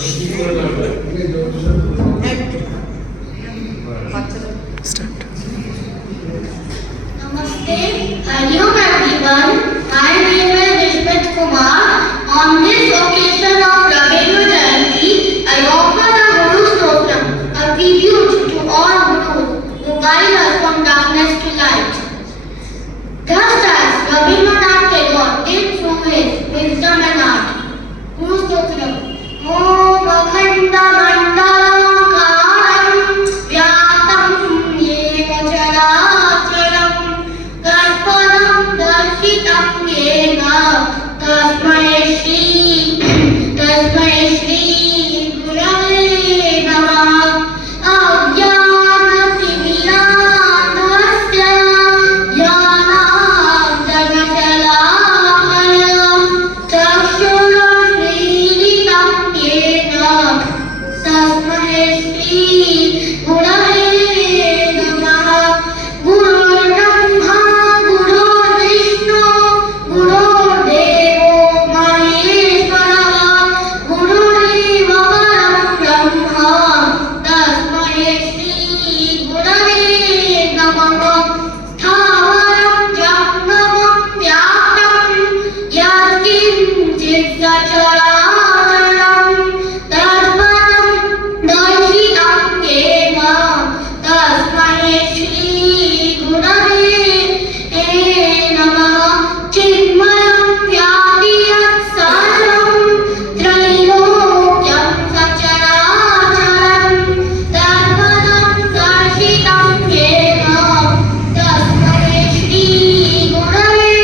Namaste. Hello everyone. My name is Vishwat Kumar. On this occasion of Rabindra Jayanti, I offer a Guru Stotram, a tribute to all Gurus who guide us from darkness to light. Just as Rabindranath Tagore did through his wisdom and art. Guru Stotram. Om Akhanda Mandalakaram Vyatam Yena Characharam Karparam Darshitam Yena Tasmai Shri Gurave Namah Ajnanatimidandasya Jnanam Jagasalakaya Chakshuram Militam Yena Tasmai Shri Gurave Namah Gurur Brahma Gurur Vishnu Gurur Devo Maheshwara Gurureva Param Brahma Tasmai Shri Gurave Namah Sthavaram Jangmam Vyaktam Yatkinchit Sacharacharam Tasmadam Darshitam Yena Tasmai Shri Gurave Namah Chinmayam Vyapiyat Saram Trailokyam Sacharacharam Tasmadam Darshitam Yena Tasmai Shri Gurave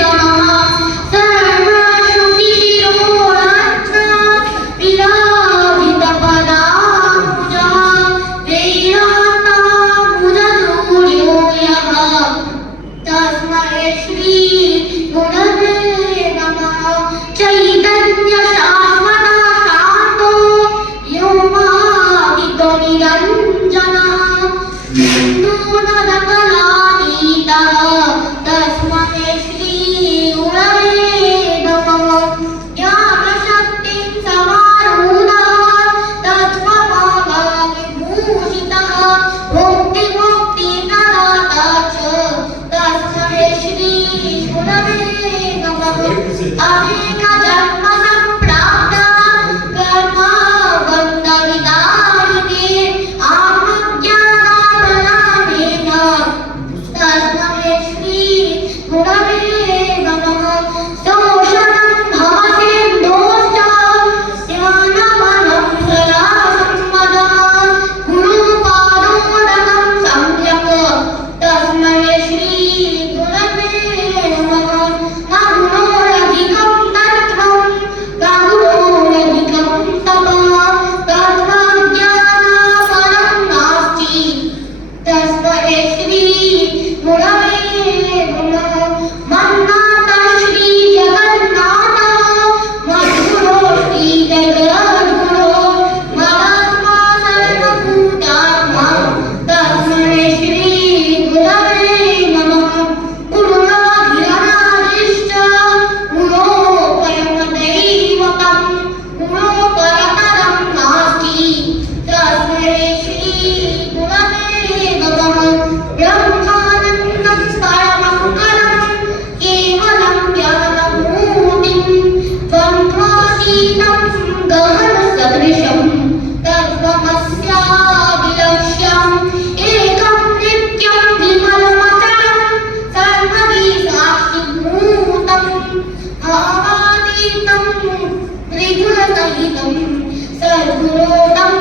Namah Sarva Shruti Shiroratna Viravita Padamuja Veirata Mudasuryo Yaha Tasmai Shri Gurave Namah Chaitanya Shasvata Shanto Yomadito Niranjana Nindunadakalanita Tasmai Shri Gurave Namah Jnana Shaktim Samarudha Tatvamava Vibhushita Mukti Mukti Nadata Cha Tasmai Shri Gurave Namah Aneka Janma Samprapta Karma Bandha Vidarine Atmajnana Balanena Tasmai Shri Gurave Namah Soshanam Bhavasindosya Jnanamanam Sarasamvada Gurupadodakam Samyaka Tasmai Shri Gurave Namah Nagunoradhikam Tattvam Nagunoradhikam Tapa Tatvajnana Param Nasti Tasmai Shri Gurave Namah Mannata Shri Jagannatha Madhuro Shri Jagadguru Mahatma Sarvabhutarma Tasmai Shri Gurave Namah Gururadhiranadishta Guru Paramadaivatam Guru Parataram Nasti Tasmai Shri Gurave Namah Brahmanandam Paramakaram Kevalam Jnanamurtim Tvamtvasitam Gahana Sadrisham Tattvamasyavilaksham Ekam Nityam Vimalamacharam Sarvadi Sakshibhutam Bhavaditam Triguna Sahitam Sargurodam